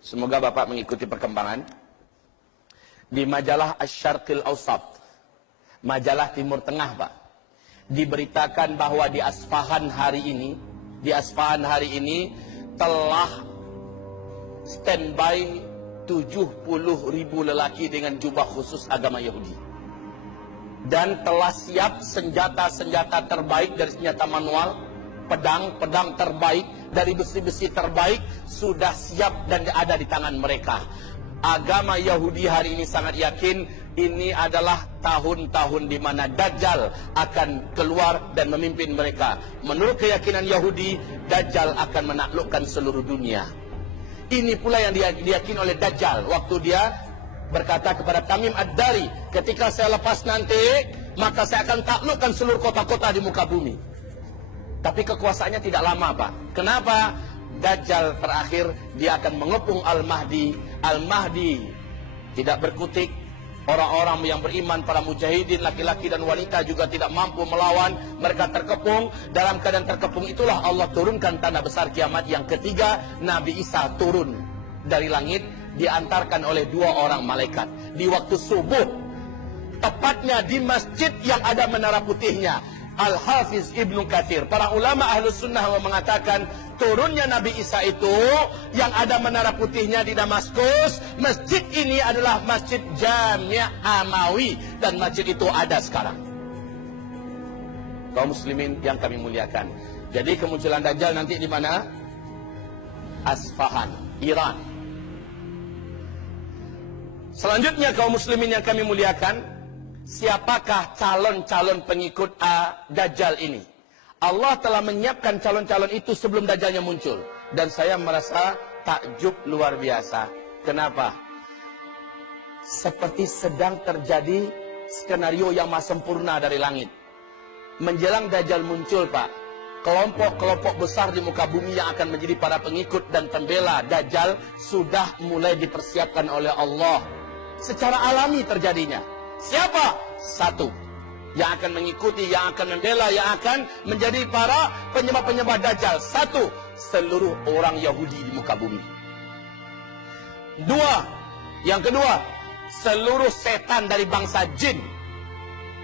Semoga Bapak mengikuti perkembangan. Di majalah Asy-Syarqil Awsat, majalah Timur Tengah, Pak, diberitakan bahwa di Asfahan hari ini telah standby 70.000 lelaki dengan jubah khusus agama Yahudi. Dan telah siap senjata-senjata terbaik dari senjata manual, pedang terbaik dari besi-besi terbaik sudah siap dan ada di tangan mereka. Agama Yahudi hari ini sangat yakin ini adalah tahun-tahun di mana Dajjal akan keluar dan memimpin mereka. Menurut keyakinan Yahudi, Dajjal akan menaklukkan seluruh dunia. Ini pula yang diyakini oleh Dajjal waktu dia berkata kepada Tamim Ad-Dari, ketika saya lepas nanti, maka saya akan taklukkan seluruh kota-kota di muka bumi. Tapi kekuasaannya tidak lama, Pak. Kenapa? Dajjal terakhir dia akan mengepung Al-Mahdi. Al-Mahdi tidak berkutik. Orang-orang yang beriman, para mujahidin, laki-laki dan wanita juga tidak mampu melawan. Mereka terkepung. Dalam keadaan terkepung itulah Allah turunkan tanda besar kiamat yang ketiga. Nabi Isa turun dari langit, diantarkan oleh 2 orang malaikat di waktu subuh, tepatnya di masjid yang ada menara putihnya. Al-Hafiz Ibnu Katsir, para ulama Ahlus Sunnah mengatakan turunnya Nabi Isa itu yang ada menara putihnya di Damaskus. Masjid ini adalah Masjid Jami' Amawi, dan masjid itu ada sekarang. Kaum muslimin yang kami muliakan, jadi kemunculan Dajjal nanti di mana? Asfahan, Iran. Selanjutnya kaum muslimin yang kami muliakan, siapakah calon-calon pengikut Dajjal ini? Allah telah menyiapkan calon-calon itu sebelum Dajjalnya muncul. Dan saya merasa takjub luar biasa. Kenapa? Seperti sedang terjadi skenario yang maha sempurna dari langit. Menjelang Dajjal muncul, Pak, kelompok-kelompok besar di muka bumi yang akan menjadi para pengikut dan pembela Dajjal sudah mulai dipersiapkan oleh Allah. Secara alami terjadinya. Siapa? Satu yang akan mengikuti, yang akan membela, yang akan menjadi para penyembah-penyembah Dajjal. Satu, seluruh orang Yahudi di muka bumi. Yang kedua, seluruh setan dari bangsa jin.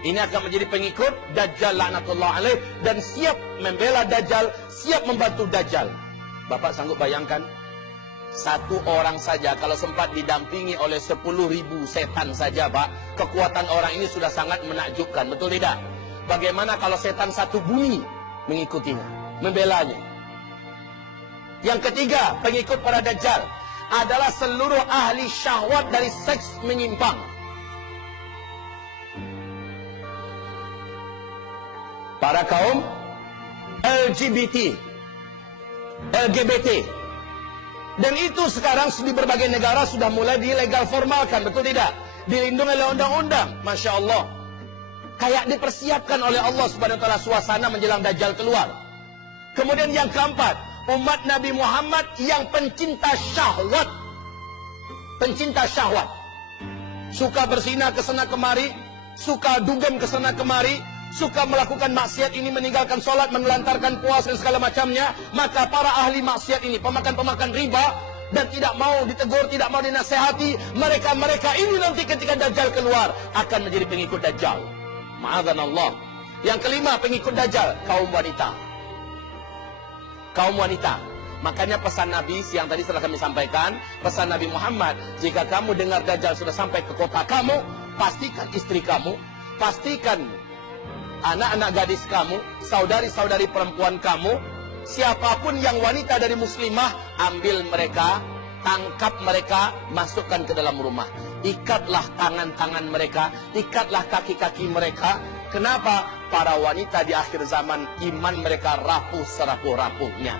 Ini akan menjadi pengikut Dajjal laknatullah alaih dan siap membela Dajjal, siap membantu Dajjal. Bapak sanggup bayangkan? Satu orang saja kalau sempat didampingi oleh 10.000 setan saja, Pak, kekuatan orang ini sudah sangat menakjubkan, betul tidak? Bagaimana kalau setan satu bumi mengikutinya, membelanya? Yang ketiga, pengikut para Dajjal adalah seluruh ahli syahwat dari seks menyimpang. Para kaum LGBT. Dan itu sekarang di berbagai negara sudah mulai dilegal formalkan, betul tidak? Dilindungi oleh undang-undang, Masya Allah. Kayak dipersiapkan oleh Allah Subhanahu wa ta'ala suasana menjelang Dajjal keluar. Kemudian yang keempat, umat Nabi Muhammad yang pencinta syahwat. Pencinta syahwat. Suka berzina kesana kemari, suka dugem kesana kemari, suka melakukan maksiat ini, meninggalkan sholat, menelantarkan puasa dan segala macamnya. Maka para ahli maksiat ini, pemakan-pemakan riba, dan tidak mau ditegur, tidak mau dinasehati, mereka ini nanti ketika Dajjal keluar akan menjadi pengikut Dajjal. Ma'adzanallah. Yang kelima, pengikut Dajjal, kaum wanita. Kaum wanita. Makanya pesan Nabi siang tadi setelah kami sampaikan, pesan Nabi Muhammad, jika kamu dengar Dajjal sudah sampai ke kota kamu, pastikan istri kamu, pastikan anak-anak gadis kamu, saudari-saudari perempuan kamu, siapapun yang wanita dari muslimah, ambil mereka, tangkap mereka, masukkan ke dalam rumah. Ikatlah tangan-tangan mereka, ikatlah kaki-kaki mereka. Kenapa? Para wanita di akhir zaman, iman mereka rapuh serapuh-rapuhnya.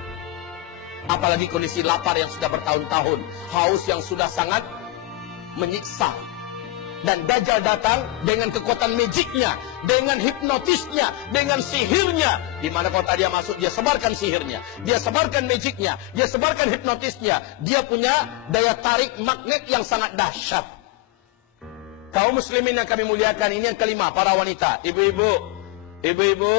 Apalagi kondisi lapar yang sudah bertahun-tahun, haus yang sudah sangat menyiksa. Dan Dajjal datang dengan kekuatan magicnya, dengan hipnotisnya, dengan sihirnya. Di mana kota dia masuk, dia sebarkan sihirnya, dia sebarkan magicnya, dia sebarkan hipnotisnya. Dia punya daya tarik magnet yang sangat dahsyat. Kaum muslimin yang kami muliakan, ini yang kelima, para wanita. Ibu-ibu,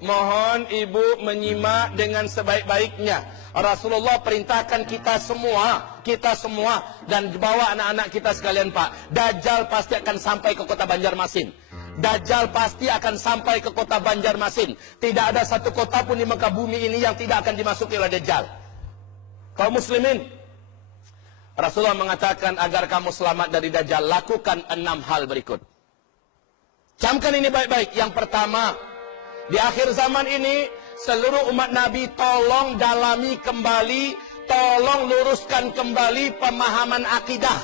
mohon ibu menyimak dengan sebaik-baiknya. Rasulullah perintahkan kita semua dan bawa anak-anak kita sekalian, Pak. Dajjal pasti akan sampai ke kota Banjarmasin. Dajjal pasti akan sampai ke kota Banjarmasin. Tidak ada satu kota pun di muka bumi ini yang tidak akan dimasuki oleh Dajjal. Kaum muslimin, Rasulullah mengatakan agar kamu selamat dari Dajjal, lakukan 6 hal berikut. Camkan ini baik-baik. Yang pertama, di akhir zaman ini seluruh umat Nabi tolong dalami kembali, tolong luruskan kembali pemahaman akidah.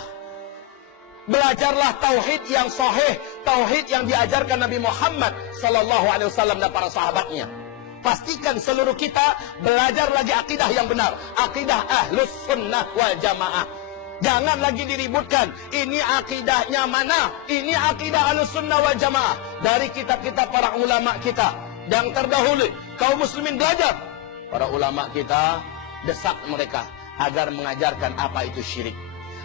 Belajarlah tauhid yang sahih, tauhid yang diajarkan Nabi Muhammad SAW dan para sahabatnya. Pastikan seluruh kita belajar lagi akidah yang benar, akidah Ahlus Sunnah wal Jamaah. Jangan lagi diributkan, ini akidahnya mana? Ini akidah Ahlus Sunnah wal Jamaah dari kitab-kitab para ulama kita yang terdahulu. Kaum muslimin belajar. Para ulama kita, desak mereka agar mengajarkan apa itu syirik,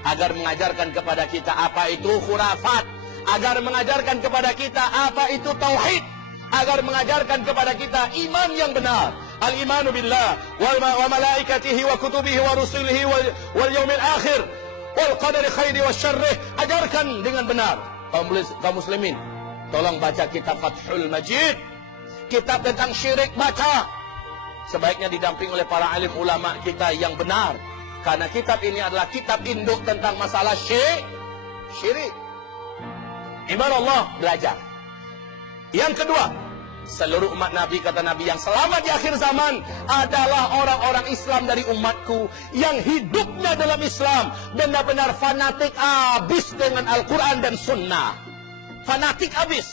agar mengajarkan kepada kita apa itu khurafat, agar mengajarkan kepada kita apa itu tauhid, agar mengajarkan kepada kita iman yang benar. Al-imanu billah wa malaikatihi wa kutubihi wa rusulihi wal yaumil akhir wal qadari khairi wa syarrih. Ajarkan dengan benar. Kaum muslimin, tolong baca kitab Fathul Majid. Kitab tentang syirik baca. Sebaiknya didamping oleh para alim ulama kita yang benar. Karena kitab ini adalah kitab induk tentang masalah syirik. Iman Allah, belajar. Yang kedua, seluruh umat Nabi, kata Nabi, yang selamat di akhir zaman adalah orang-orang Islam dari umatku yang hidupnya dalam Islam benar-benar fanatik habis dengan Al-Quran dan Sunnah. Fanatik habis.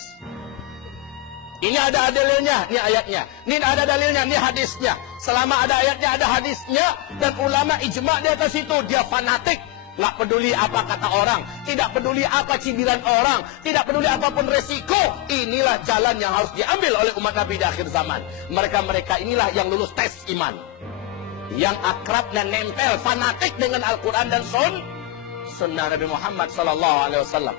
Ini ada dalilnya, ini ayatnya. Ini ada dalilnya, ini hadisnya. Selama ada ayatnya, ada hadisnya, dan ulama ijma di atas itu, dia fanatik. Nggak peduli apa kata orang, tidak peduli apa cibiran orang, tidak peduli apapun resiko. Inilah jalan yang harus diambil oleh umat Nabi di akhir zaman. Mereka-mereka inilah yang lulus tes iman, yang akrab dan nempel, fanatik dengan Al-Quran dan Sunnah Nabi Muhammad SAW.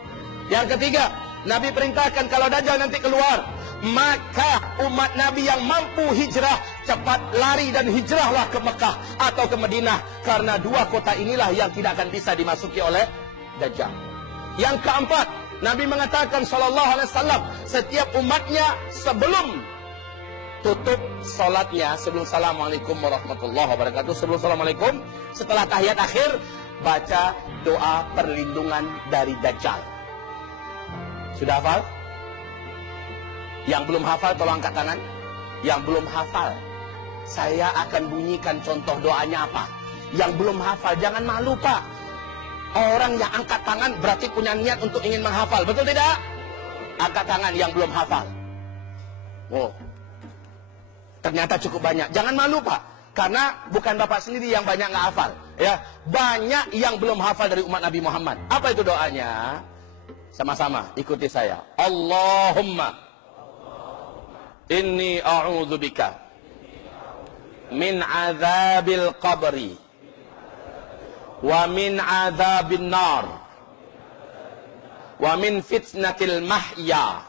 Yang ketiga, Nabi perintahkan kalau Dajjal nanti keluar, maka umat Nabi yang mampu hijrah cepat lari dan hijrahlah ke Mekah atau ke Madinah, karena 2 kota inilah yang tidak akan bisa dimasuki oleh Dajjal. Yang keempat, Nabi mengatakan SAW, setiap umatnya sebelum tutup salatnya, sebelum Assalamualaikum warahmatullahi wabarakatuh, sebelum Assalamualaikum, setelah tahiyat akhir, baca doa perlindungan dari Dajjal. Sudah hafal? Yang belum hafal tolong angkat tangan. Yang belum hafal, saya akan bunyikan contoh doanya apa. Yang belum hafal jangan malu, Pak. Orang yang angkat tangan berarti punya niat untuk ingin menghafal, betul tidak? Angkat tangan yang belum hafal. Oh, ternyata cukup banyak. Jangan malu, Pak, karena bukan Bapak sendiri yang banyak nggak hafal, ya. Banyak yang belum hafal dari umat Nabi Muhammad. Apa itu doanya? Sama-sama ikuti saya. Allahumma inni a'udzubika min azabil qabri wa min azabin nar wa min fitnatil mahya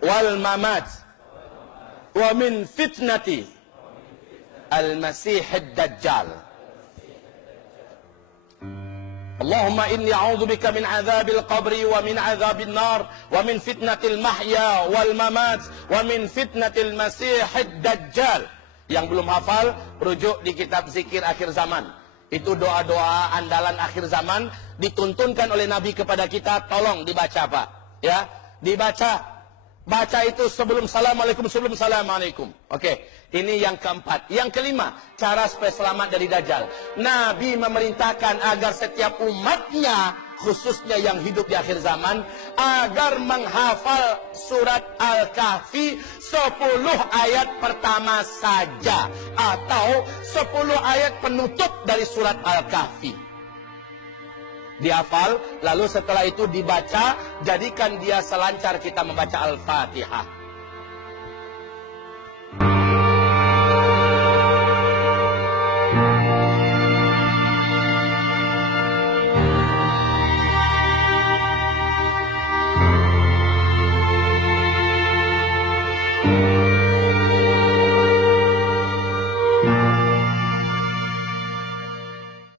wal mamat wa min fitnati al-masihid dajjal. Allahumma inni a'udzubika min azabil qabri wa min azabin nar wa min fitnatil mahya wal mamat wa min fitnatil masihid dajjal. Yang belum hafal, rujuk di kitab zikir akhir zaman. Itu doa-doa andalan akhir zaman dituntunkan oleh Nabi kepada kita, tolong dibaca, Pak. Ya, dibaca. Baca itu sebelum Assalamualaikum, sebelum Assalamualaikum. Oke, ini yang keempat. Yang kelima, cara supaya selamat dari Dajjal. Nabi memerintahkan agar setiap umatnya, khususnya yang hidup di akhir zaman, agar menghafal surat Al-Kahfi 10 ayat pertama saja, atau 10 ayat penutup dari surat Al-Kahfi. Dihafal, lalu setelah itu dibaca, jadikan dia selancar kita membaca Al-Fatihah.